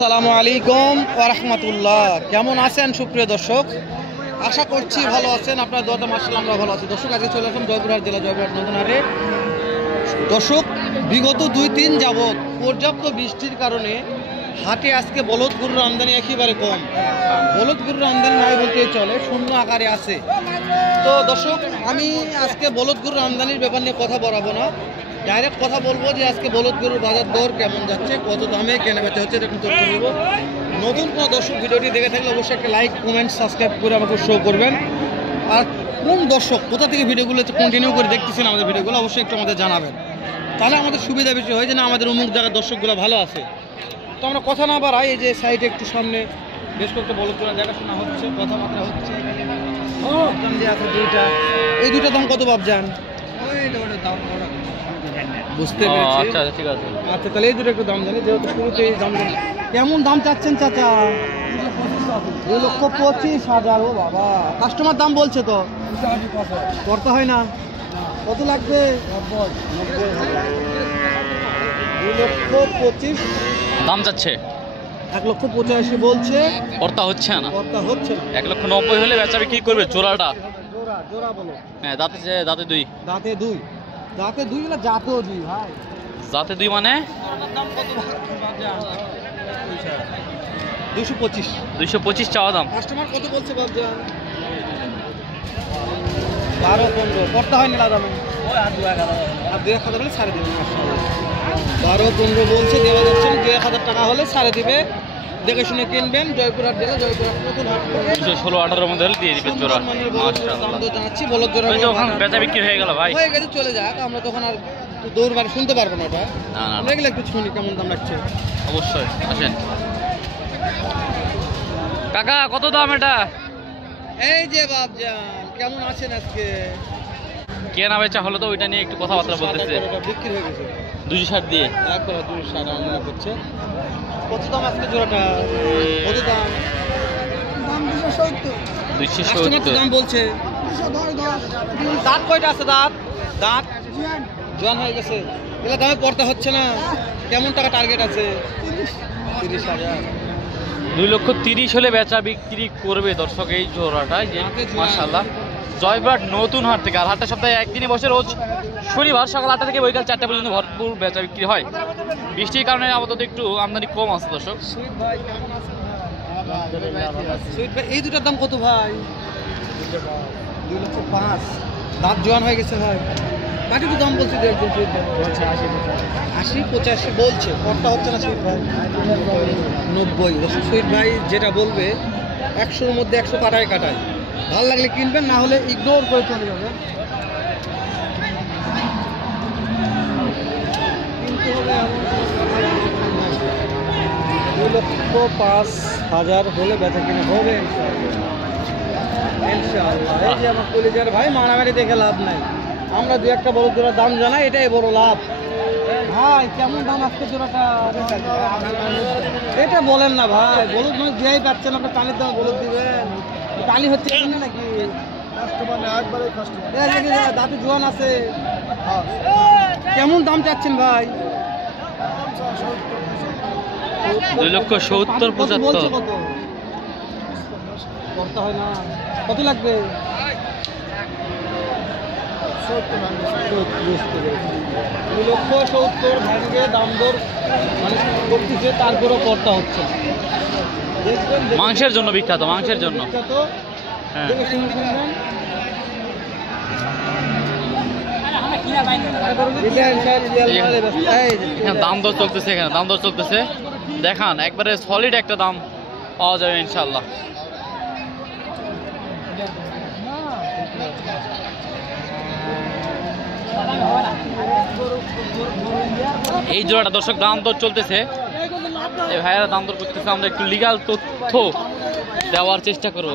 আসসালামু আলাইকুম ওয়া রাহমাতুল্লাহ। কেমন আছেন সুপ্রিয় দর্শক? আশা করছি ভালো আছেন। আপনার দোয়াতে মাশাআল্লাহ আমরা ভালো আছি। দর্শক আজকে চলে আসলাম জয়পুরহাট জেলা জয়পুরহাট নতুন হাটে। দর্শক বিগত 2-3 যাবৎ পর্যাপ্ত বৃষ্টির কারণে হাটে আজকে বলদ গরুর আমদানি একেবারে কম। বলদ গরুর আমদানি নাই বলতে চলে, শূন্য আকারে আছে। তো দর্শক আমি আজকে বলদ গরুর আমদানির ব্যাপার নিয়ে কথা বলাবো না, ডাইরেক্ট কথা বলবো যে আজকে বলদ গরুর বাজার দর কেমন যাচ্ছে, কত দামে কেনা বেচা হচ্ছে এটা তথ্য দেব। নতুন কোনো দর্শক ভিডিওটি দেখে থাকলে অবশ্যই একটা লাইক কমেন্ট সাবস্ক্রাইব করে আমাকে শো করবেন। আর কোন দর্শক কোথা থেকে ভিডিওগুলো কন্টিনিউ করে দেখতেছেন আমাদের ভিডিওগুলো অবশ্যই একটু আমাদের জানাবেন, তাহলে আমাদের সুবিধা বেশি হয় যে না আমাদের অমুক জায়গার দর্শকগুলো ভালো আছে। তো আমরা কথা না বাড়াই, এই যে সাইডে একটু সামনে বেশ কয়েকটা বলদ গরু দেখাশোনা হচ্ছে, কথাবার্তা হচ্ছে। আছে দুইটা, এই দুইটা দাম কত ভাবছেন? বুঝতে পেরেছি। আচ্ছা ঠিক আছে। আচ্ছা তাহলে এই দুটো একটু দাম জানি, যেহেতু শুরুতেই দাম জানি। কেমন দাম চাচ্ছেন চাচা? 2,25,000। ও বাবা, কাস্টমার দাম বলছে তো করতে হয় না। কত লাগবে? 2,25,000 দাম যাচ্ছে, 1,85,000 বলছে। কর্তা হচ্ছে না, করতে হচ্ছে না। 1,90,000 হলে বেচা বিক্রি করবে জোড়াটা। জোড়া জোড়া বলো। হ্যাঁ দাঁতে দাঁতে দুই, দাঁতে দুই, দাঁতে দুই না জাতেও দুই ভাই। দাঁতে দুই মানে 225। 225 চাওয়া দাম। কাস্টমার কত বলছে ভাবছেন? 12-15 করতে হয় না দামে। আর 2,000 হলে ছাড়ে দেবে। 12-15 বলছে, দেওয়া যাচ্ছে না। 2,000 টাকা হলে ছাড়ে দিবে। দেখে শুনে কিনবেন। জয়পুরহাট জেলা জয়পুরহাট নতুন হাট থেকে 216-18 মধ্যে হলে দিয়ে দিবে জোড়া। দাম তো জানাচ্ছি। বলদ জোড়া ওখানে বেচা বিক্রি হয়ে গেল ভাই, হয়ে গেছে, চলে যাক। আমরা তখন আর দৌড়বার শুনতে পারবো না ওটা। না না আমরা গেলে একটু শুনি কেমন দাম রাখছে। অবশ্যই আসেন। কাকা কত দাম এটা? এই যে বাবজান কেমন আছেন আজকে? কেনা বেচা হলো তো ওইটা নিয়ে একটু কথাবার্তা বলতেছে। বিক্রি হয়ে গেছে 260 দিয়ে। একবার 260 আমার মনে করছে। কত দাম আজকে জোড়াটা? কত দাম? দাম 270 দাম বলছে। দাঁত কয়টা আছে? দাঁত দাঁত জোয়ান হয়ে গেছে। এগুলো দামে পড়তে হচ্ছে না। কেমন টাকা টার্গেট আছে? 30,000। 2,30,000 হলে বেচা বিক্রি করবে দর্শক এই জোড়াটা। যে মাশাআল্লাহ জয়পুরহাট নতুন হাট থেকে। আর হাটটা সপ্তাহে একদিনই বসে, রোজ শনিবার সকাল 8টা থেকে বৈকাল 4টা পর্যন্ত ভরপুর বেচা বিক্রি হয়। বৃষ্টির কারণে আপাতত একটু আমদানি কম আছে দর্শক। সুইট ভাই এই দুটার দাম কত ভাই? 2,05,000। দাঁত জোয়ান হয়ে গেছে ভাই। কাটি তো দাম বলছি 80-85 বলছে। কতটা হচ্ছে না সুইট ভাই? 90। সুইট ভাই যেটা বলবে 100-র মধ্যে 100 কাটায় কাটায়। ভালো লাগলে কিনবেন, না হলে ইগনোর করে চলে যাবেন। কিন্তু হলে 2,05,000 হলে বেচা কিনে হবে ইনশাআল্লাহ। এই যে আমার কলিজার ভাই, মারামারি দেখে লাভ নাই। আমরা দু একটা বলদ জোড়ার দাম জানাই, এটাই বড় লাভ। ভাই কেমন দাম আজকে জোড়াটা? এটা বলেন না ভাই, বলদ মানে দিয়াই পাচ্ছেন। আপনার টালির দাম বলদ দিবেন, টালি হচ্ছে কিনা নাকি? দাঁতে জোয়ান আছে। কেমন দাম চাচ্ছেন ভাই? 2,70,000-75,000 কত করতে হয় না? কত লাগবে? 2,70,000 ভাঙে দাম দর মানে করতেছে, তারপরেও করতে হচ্ছে। মাংসের জন্য বিখ্যাত, মাংসের জন্য। হ্যাঁ দাম দর চলতেছে, এখানে দাম দর চলতেছে। দেখান একবারে সলিড একটা দাম পাওয়া যাবে ইনশাল্লাহ। এই জোড়াটা দর্শক দাম দর চলতেছে, এই ভাইয়ারা দাম দর করতেছে। আমরা একটু লিগাল তথ্য দেওয়ার চেষ্টা করব।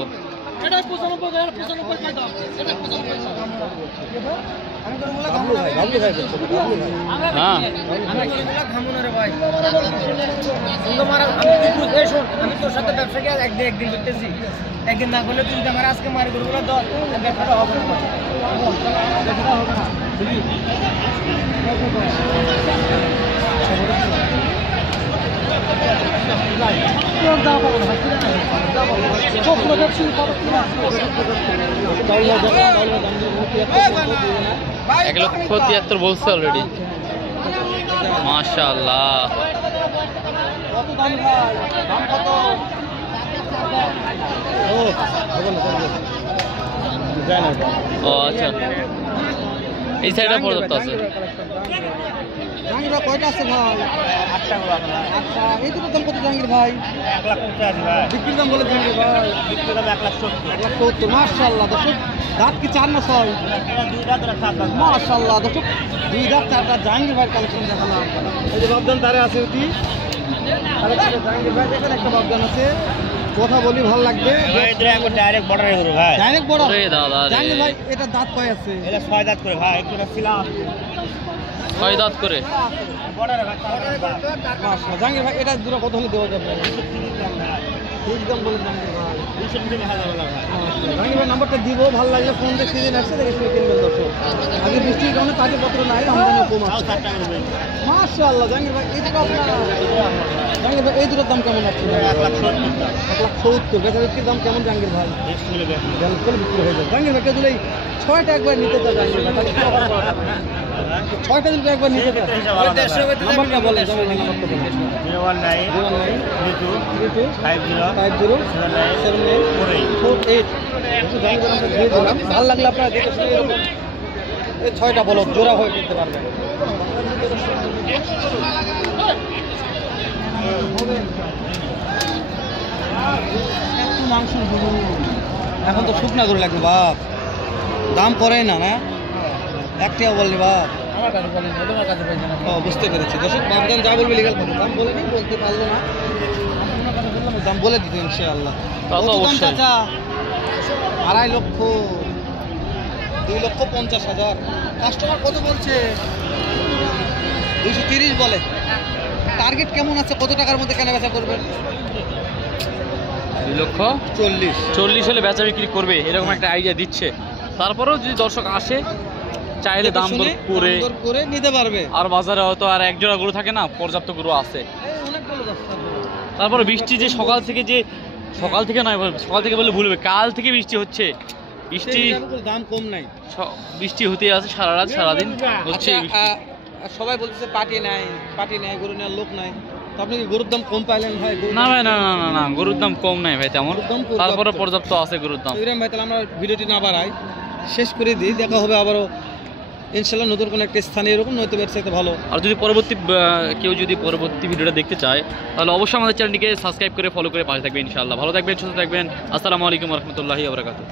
হ্যাঁ আমি তোর সাথে ব্যবসা একদিন করতেছি, একদিন না করলে তুই আমার আজকে মারি করবো না, ব্যবসাটা হবে না। 1,73,000 বলছে অলরেডি। মাশাআল্লাহ, কত দাম ভাই? দাম কত? ও ও আচ্ছা, এই সাইডে পর্যাপ্ত আছে। জাহাঙ্গীর ভাই কয়টা আছে ভাই? আচ্ছা, এই দুটোর দাম কত জাহাঙ্গীর ভাই? 1,85,000 ভাই। বিক্রির দাম বলে জাহাঙ্গীর ভাই? বিক্রি দাম 1,70,000। 1,70,000। মাশাআল্লাহ দর্শক, দাঁত কি 4 না 6? এটা 2 দাঁত আর 7 দাঁত। মাশাআল্লাহ দর্শক, 2 দাঁত 4 দাঁত জাহাঙ্গীর ভাই কালেকশন দেখালাম। এই যে বাবদান তারে আছে ওটি, আরে জাহাঙ্গীর ভাই এখানে একটা বাবদান আছে, কথা বলি ভালো লাগবে। ভাই এটা একবার ডাইরেক্ট বর্ডারে করে ভাই। ডাইরেক্ট বড় ওরে দাদা রে। জাহাঙ্গীর ভাই এটা দাঁত কয় আছে? এটা 6 দাঁত করে ভাই, একটু ছিলাম 6 দাঁত করে। বর্ডারে ভাই। মাশাআল্লাহ জাহাঙ্গীর ভাই এটা দুটো কত হলে দেওয়া যাবে? ঠিক দাম বলে জাহাঙ্গীর ভাই। 230,000 ভাই। জাহাঙ্গীর ভাই নাম্বারটা দিব, ভালো লাগলে ফোন দিয়ে সিজন আসছে দেখে শুনে কিনবেন দর্শক। আগে বৃষ্টির কারণে কাগজপত্র নাই, আমদানি কম তাও আছে। 7 টাকা করে। মাশাআল্লাহ জাহাঙ্গীর ভাই এই দুটো আপনার, জাহাঙ্গীর ভাই এই দুটোর দাম কেমন আছে? 1,70,000। 1,70,000। বেচা বিক্রির দাম কেমন জাহাঙ্গীর ভাই? বেশ করে বেশ। করে বিক্রি হয়ে যায় জাহাঙ্গীর ভাই দিলে 6টা একবার নিতে চাই জাহাঙ্গীর ভাই, তাহলে কি অফার পাওয়া যাবে? 6টা দিলে একবার নিতে চাই। নাম্বারটা বলেন, জাহাঙ্গীর ভাই নাম্বারটা বলেন। 019 09 32 32 50 50 78 48। জাহাঙ্গীর ভাই আমরা দিয়ে দিলাম, ভালো লাগলে আপনারা দেখে শুনে এরকম এই 6টা বলক জোড়া হয়ে কিনতে পারবেন। একটু মাংস এখন তো শুকনা করে লাগবে বাপ, দাম পড়ে না না একটিও বললি বাপ। আমার কাছে বলেন, তোমার কাছে বলেন। ও বুঝতে পেরেছি দর্শক, বাপদান যা বলবে লিগাল কথা, দাম বলেনি, বলতে পারলো না, দাম বলে দিত ইনশাআল্লাহ। তা তো কত দাম অবশ্যই। চাচা? 2.5 লক্ষ, 2,50,000। কাস্টমার কত বলছে? 230 বলে। টার্গেট কেমন আছে, কত টাকার মধ্যে কেনা বেচা করবেন? 2,40,000 40 হলে বেচা বিক্রি করবে এরকম একটা আইডিয়া দিচ্ছে। তারপরেও যদি দর্শক আসে চাইলে দাম দর করে করে নিতে পারবে। আর বাজারে হয়তো আর এক জোড়া গরু থাকে না, পর্যাপ্ত গরু আছে। অনেকগুলো রাস্তা। তারপরে বৃষ্টি যে সকাল থেকে নয়, সকাল থেকে বলে ভুলবে, কাল থেকে বৃষ্টি হচ্ছে। বৃষ্টি দাম কম নাই। বৃষ্টি হতে আছে সারা রাত সারাদিন হচ্ছে। আচ্ছা, সবাই বলতেছে পার্টি নাই, গরু নেওয়ার লোক নাই, তো আপনি কি গরুর দাম কম পাইলেন ভাই? না ভাই, না না না না, গরুর দাম কম নাই ভাই তেমন, গরুর দাম পর্যাপ্ত। তারপরে পর্যাপ্ত আছে গরুর দাম। ইব্রাহিম ভাই তাহলে আমরা ভিডিওটি না বাড়াই, শেষ করে দিই, দেখা হবে আবারও ইনশাল্লাহ নতুন কোনো একটা স্থানে এরকম, নয়তো ব্যবসাতে ভালো। আর যদি কেউ যদি পরবর্তী ভিডিওটা দেখতে চায় তাহলে অবশ্যই আমাদের চ্যানেলটিকে সাবস্ক্রাইব করে ফলো করে পাশে থাকবেন ইনশাআল্লাহ। ভালো থাকবেন, সুস্থ থাকবেন। আসসালামু আলাইকুম রহমতুল্লাহি ওয়া বারাকাতুহু।